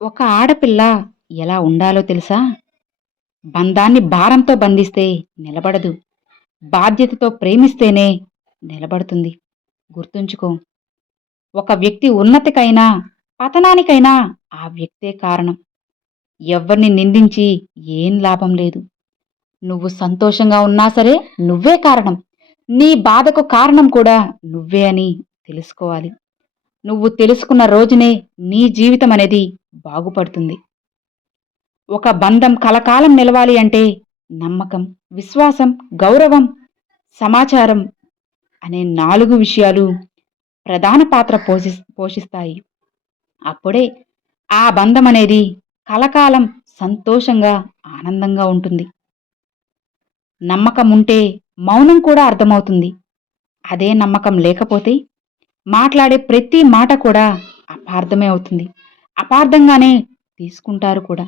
ఒక ఆడపిల్ల ఎలా ఉండాలో తెలుసా? బంధాన్ని భారంతో బంధిస్తే నిలబడదు. బాధ్యతతో ప్రేమిస్తేనే నిలబడుతుంది. గుర్తుంచుకో. ఒక వ్యక్తి ఉన్నతికైనా, పతనానికైనా ఆ వ్యక్తే కారణం. ఎవ్వరిని నిందించి ఏం లాభం లేదు. నువ్వు సంతోషంగా ఉన్నా సరే నువ్వే కారణం. నీ బాధకు కారణం కూడా నువ్వే అని తెలుసుకోవాలి. నువ్వు తెలుసుకున్న రోజునే నీ జీవితం అనేది బాగుపడుతుంది. ఒక బంధం కలకాలం నిలవాలి అంటే నమ్మకం, విశ్వాసం, గౌరవం, సమాచారం అనే 4 విషయాలు ప్రధాన పాత్ర పోషిస్తాయి. అప్పుడే ఆ బంధం అనేది కలకాలం సంతోషంగా, ఆనందంగా ఉంటుంది. నమ్మకం ఉంటే మౌనం కూడా అర్థమవుతుంది. అదే నమ్మకం లేకపోతే మాట్లాడే ప్రతి మాట కూడా అపార్థమే అవుతుంది. అపార్థంగానే తీసుకుంటారు కూడా.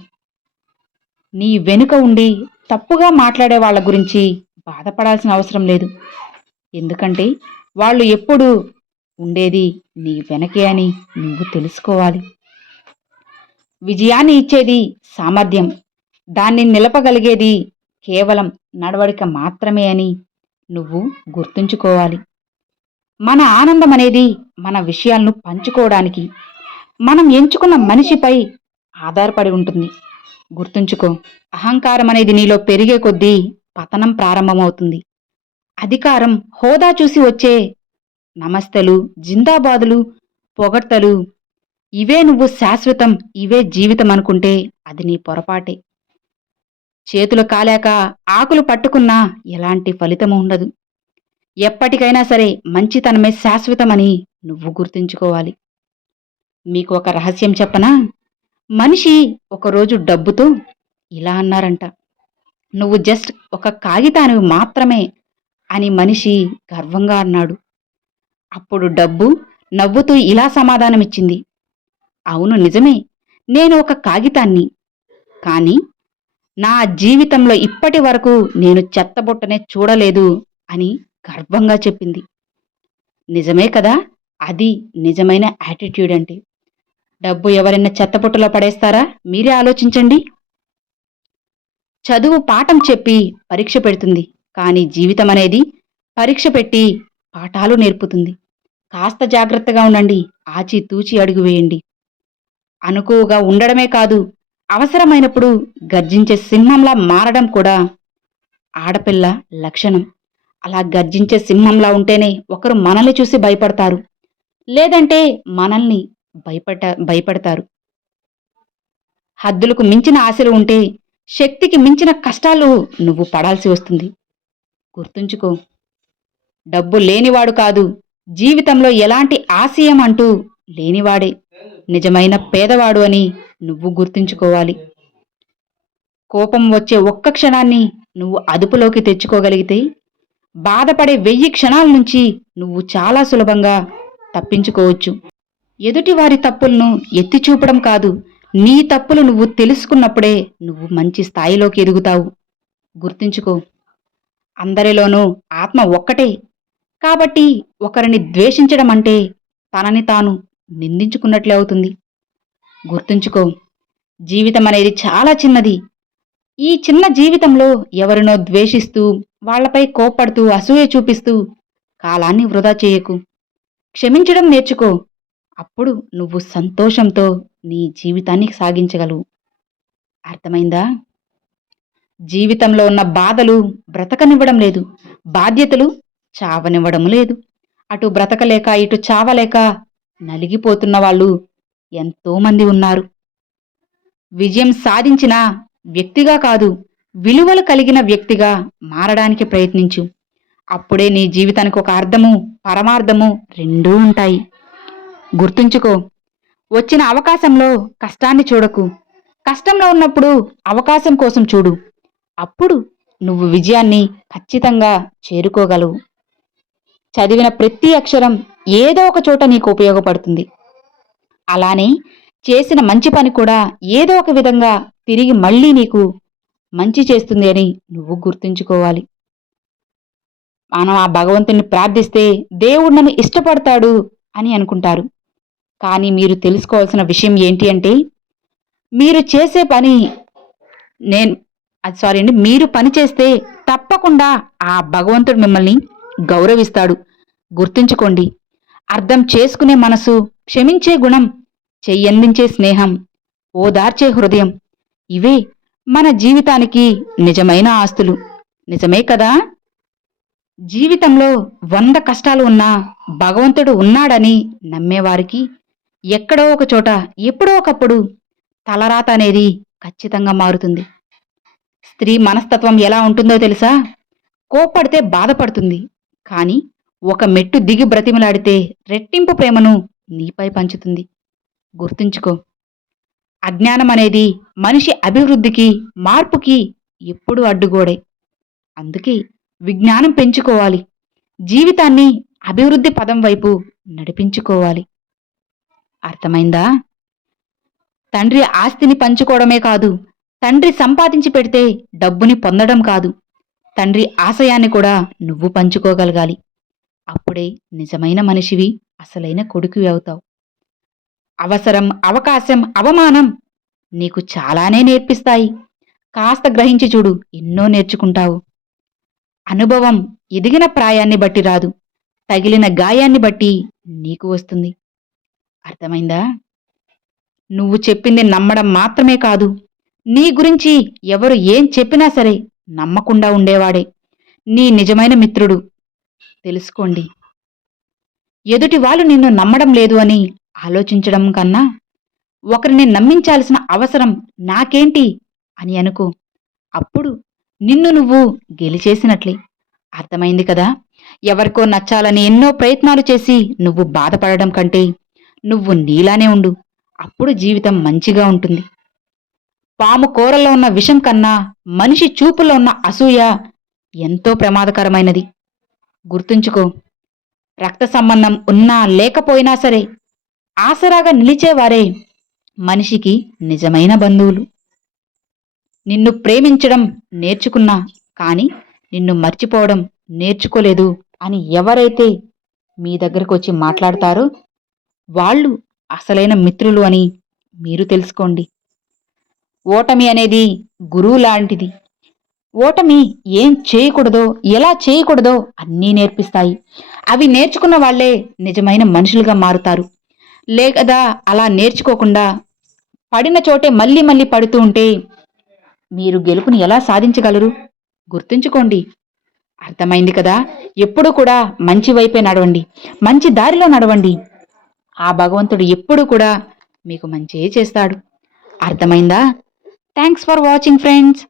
నీ వెనుక ఉండి తప్పుగా మాట్లాడే వాళ్ళ గురించి బాధపడాల్సిన అవసరం లేదు. ఎందుకంటే వాళ్ళు ఎప్పుడూ ఉండేది నీ వెనకే అని నువ్వు తెలుసుకోవాలి. విజయాన్ని ఇచ్చేది సామర్థ్యం, దాన్ని నిలపగలిగేది కేవలం నడవడిక మాత్రమే అని నువ్వు గుర్తుంచుకోవాలి. మన ఆనందం అనేది మన విషయాలను పంచుకోవడానికి మనం ఎంచుకున్న మనిషిపై ఆధారపడి ఉంటుంది. గుర్తుంచుకో. అహంకారం అనేది నీలో పెరిగే కొద్దీ పతనం ప్రారంభమవుతుంది. అధికారం, హోదా చూసి వచ్చే నమస్తలు, జిందాబాదులు, పొగడ్తలు ఇవే నువ్వు శాశ్వతం, ఇవే జీవితం అనుకుంటే అది నీ పొరపాటే. చేతులు కాలాక ఆకులు పట్టుకున్నా ఎలాంటి ఫలితము ఉండదు. ఎప్పటికైనా సరే మంచితనమే శాశ్వతమని నువ్వు గుర్తుంచుకోవాలి. మీకు ఒక రహస్యం చెప్పనా? మనిషి ఒకరోజు డబ్బుతో ఇలా అన్నారంట, నువ్వు జస్ట్ ఒక కాగితానివి మాత్రమే అని మనిషి గర్వంగా అన్నాడు. అప్పుడు డబ్బు నవ్వుతూ ఇలా సమాధానమిచ్చింది, అవును నిజమే, నేను ఒక కాగితాన్ని. కానీ నా జీవితంలో ఇప్పటి వరకు నేను చెత్తబుట్టనే చూడలేదు అని గర్వంగా చెప్పింది. నిజమే కదా? అది నిజమైన యాటిట్యూడ్ అంటే. డబ్బు ఎవరైనా చెత్తబుట్టలో పడేస్తారా? మీరే ఆలోచించండి. చదువు పాఠం చెప్పి పరీక్ష పెడుతుంది, కానీ జీవితం అనేది పరీక్ష పెట్టి పాఠాలు నేర్పుతుంది. కాస్త జాగ్రత్తగా ఉండండి, ఆచితూచి అడుగు వేయండి. అనుకువగా ఉండడమే కాదు, అవసరమైనప్పుడు గర్జించే సింహంలా మారడం కూడా ఆడపిల్ల లక్షణం. అలా గర్జించే సింహంలా ఉంటేనే ఒకరు మనల్ని చూసి భయపడతారు, లేదంటే మనల్ని భయపడతారు. హద్దులకు మించిన ఆశలు ఉంటే శక్తికి మించిన కష్టాలు నువ్వు పడాల్సి వస్తుంది. గుర్తుంచుకో. డబ్బు లేనివాడు కాదు, జీవితంలో ఎలాంటి ఆశయం అంటూ లేనివాడే నిజమైన పేదవాడు అని నువ్వు గుర్తుంచుకోవాలి. కోపం వచ్చే ఒక్క క్షణాన్ని నువ్వు అదుపులోకి తెచ్చుకోగలిగితే బాధపడే 1000 క్షణాల నుంచి నువ్వు చాలా సులభంగా తప్పించుకోవచ్చు. ఎదుటి వారి తప్పులను ఎత్తి చూపడం కాదు, నీ తప్పులు నువ్వు తెలుసుకున్నప్పుడే నువ్వు మంచి స్థాయిలోకి ఎదుగుతావు. గుర్తుంచుకో. అందరిలోనూ ఆత్మ ఒక్కటే. కాబట్టి ఒకరిని ద్వేషించడం అంటే తనని తాను నిందించుకున్నట్లే అవుతుంది. గుర్తుంచుకో. జీవితం అనేది చాలా చిన్నది. ఈ చిన్న జీవితంలో ఎవరినో ద్వేషిస్తూ, వాళ్లపై కోప్పడుతూ, అసూయ చూపిస్తూ కాలాన్ని వృధా చేయకు. క్షమించడం నేర్చుకో. అప్పుడు నువ్వు సంతోషంతో నీ జీవితాన్ని సాగించగలవు. అర్థమైందా? జీవితంలో ఉన్న బాధలు బ్రతకనివ్వడం లేదు, బాధ్యతలు చావనివ్వడం లేదు. అటు బ్రతకలేక ఇటు చావలేక నలిగిపోతున్న వాళ్ళు ఎంతోమంది ఉన్నారు. విజయం సాధించిన వ్యక్తిగా కాదు, విలువలు కలిగిన వ్యక్తిగా మారడానికి ప్రయత్నించు. అప్పుడే నీ జీవితానికి ఒక అర్థము, పరమార్థము రెండూ ఉంటాయి. గుర్తుంచుకో. వచ్చిన అవకాశంలో కష్టాన్ని చూడకు. కష్టంలో ఉన్నప్పుడు అవకాశం కోసం చూడు. అప్పుడు నువ్వు విజయాన్ని ఖచ్చితంగా చేరుకోగలవు. చదివిన ప్రతి అక్షరం ఏదో ఒక చోట నీకు ఉపయోగపడుతుంది. అలానే చేసిన మంచి పని కూడా ఏదో ఒక విధంగా తిరిగి మళ్ళీ నీకు మంచి చేస్తుంది అని నువ్వు గుర్తుంచుకోవాలి. మనం ఆ భగవంతుని ప్రార్థిస్తే దేవుడు నన్ను ఇష్టపడతాడు అని అనుకుంటారు. కానీ మీరు తెలుసుకోవాల్సిన విషయం ఏంటి అంటే, మీరు చేసే పని నేను సారీ అండి, మీరు పని చేస్తే తప్పకుండా ఆ భగవంతుడు మిమ్మల్ని గౌరవిస్తాడు. గుర్తుంచుకోండి. అర్థం చేసుకునే మనసు, క్షమించే గుణం, చెయ్యందించే స్నేహం, ఓదార్చే హృదయం, ఇవే మన జీవితానికి నిజమైన ఆస్తులు. నిజమే కదా? జీవితంలో 100 కష్టాలు ఉన్నా భగవంతుడు ఉన్నాడని నమ్మేవారికి ఎక్కడో ఒక చోట ఎప్పుడో ఒకప్పుడు తలరాత అనేది ఖచ్చితంగా మారుతుంది. స్త్రీ మనస్తత్వం ఎలా ఉంటుందో తెలుసా? కోప్పడితే బాధపడుతుంది, కానీ ఒక మెట్టు దిగి బ్రతిమలాడితే రెట్టింపు ప్రేమను నీపై పంచుతుంది. గుర్తుంచుకో. అజ్ఞానం అనేది మనిషి అభివృద్ధికి, మార్పుకి ఎప్పుడూ అడ్డుగోడే. అందుకే విజ్ఞానం పెంచుకోవాలి. జీవితాన్ని అభివృద్ధి పదం వైపు నడిపించుకోవాలి. అర్థమైందా? తండ్రి ఆస్తిని పంచుకోవడమే కాదు, తండ్రి సంపాదించి పెడితే డబ్బుని పొందడం కాదు, తండ్రి ఆశయాన్ని కూడా నువ్వు పంచుకోగలగాలి. అప్పుడే నిజమైన మనిషివి, అసలైన కొడుకువి అవుతావు. అవసరం, అవకాశం, అవమానం నీకు చాలానే నేర్పిస్తాయి. కాస్త గ్రహించి చూడు, ఎన్నో నేర్చుకుంటావు. అనుభవం ఎదిగిన ప్రాయాన్ని బట్టి రాదు, తగిలిన గాయాన్ని బట్టి నీకు వస్తుంది. అర్థమైందా? నువ్వు చెప్పింది నమ్మడం మాత్రమే కాదు, నీ గురించి ఎవరు ఏం చెప్పినా సరే నమ్మకుండా ఉండేవాడే నీ నిజమైన మిత్రుడు. తెలుసుకోండి. ఎదుటి వాళ్ళు నిన్ను నమ్మడం లేదు అని ఆలోచించడం కన్నా, ఒకరిని నమ్మించాల్సిన అవసరం నాకేంటి అని అనుకో. అప్పుడు నిన్ను నువ్వు గెలిచేసినట్లే. అర్థమైంది కదా? ఎవరికో నచ్చాలని ఎన్నో ప్రయత్నాలు చేసి నువ్వు బాధపడడం కంటే నువ్వు నీలానే ఉండు. అప్పుడు జీవితం మంచిగా ఉంటుంది. పాము కూరలో ఉన్న విషం కన్నా మనిషి చూపులో ఉన్న అసూయ ఎంతో ప్రమాదకరమైనది. గుర్తుంచుకో. రక్త సంబంధం ఉన్నా లేకపోయినా సరే ఆసరాగా నిలిచేవారే మనిషికి నిజమైన బంధువులు. నిన్ను ప్రేమించడం నేర్చుకున్నా, కానీ నిన్ను మర్చిపోవడం నేర్చుకోలేదు అని ఎవరైతే మీ దగ్గరకు వచ్చి మాట్లాడతారో వాళ్ళు అసలైన మిత్రులు అని మీరు తెలుసుకోండి. ఓటమి అనేది గురువు లాంటిది. ఓటమి ఏం చేయకూడదో, ఎలా చేయకూడదో అన్నీ నేర్పిస్తాయి. అవి నేర్చుకున్న వాళ్లే నిజమైన మనుషులుగా మారుతారు. లేదా అలా నేర్చుకోకుండా పడిన చోటే మళ్ళీ మళ్ళీ పడుతూ ఉంటే మీరు గెలుపుని ఎలా సాధించగలరు? గుర్తుంచుకోండి. అర్థమైంది కదా? ఎప్పుడూ కూడా మంచి వైపే నడవండి, మంచి దారిలో నడవండి. ఆ భగవంతుడు ఎప్పుడూ కూడా మీకు మంచే చేస్తాడు. అర్థమైందా? Thanks for watching friends.